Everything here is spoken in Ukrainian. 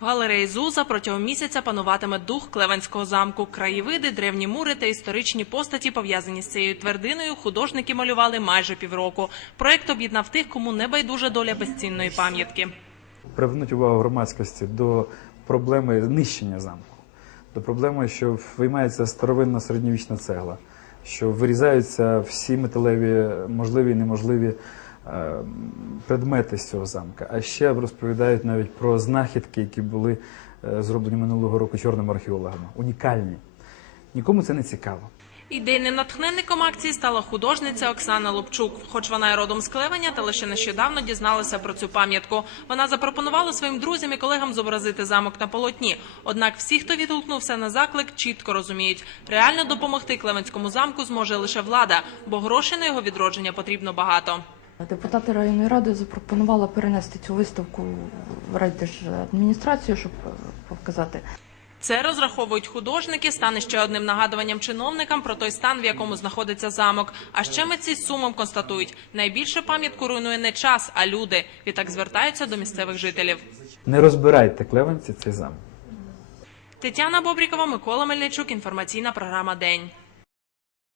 В галереї Зуза протягом місяця пануватиме дух Клевенського замку. Краєвиди, древні мури та історичні постаті, пов'язані з цією твердиною, художники малювали майже півроку. Проект об'єднав тих, кому не байдужа доля безцінної пам'ятки. привернути увагу громадськості до проблеми знищення замку, до проблеми, що виймається старовинна середньовічна цегла, що вирізаються всі металеві можливі і неможливі предмети з цього замка. А ще розповідають навіть про знахідки, які були е, зроблені минулого року чорними археологами. Унікальні. Нікому це не цікаво. Ідейним натхненником акції стала художниця Оксана Лобчук. Хоч вона й родом з Клевеня, та лише нещодавно дізналася про цю пам'ятку. Вона запропонувала своїм друзям і колегам зобразити замок на полотні. Однак всі, хто відгукнувся на заклик, чітко розуміють, реально допомогти Клевенському замку зможе лише влада, бо грошей на його відродження потрібно багато. Депутати районної ради запропонували перенести цю виставку в райдержадміністрацію, щоб е, показати. Це розраховують художники, стане ще одним нагадуванням чиновникам про той стан, в якому знаходиться замок. А ще митці з сумом констатують, найбільше пам'ятку руйнує не час, а люди. Відтак звертаються до місцевих жителів. Не розбирайте клевенці цей замок. Тетяна Бобрікова, Микола Мельничук. Інформаційна програма День.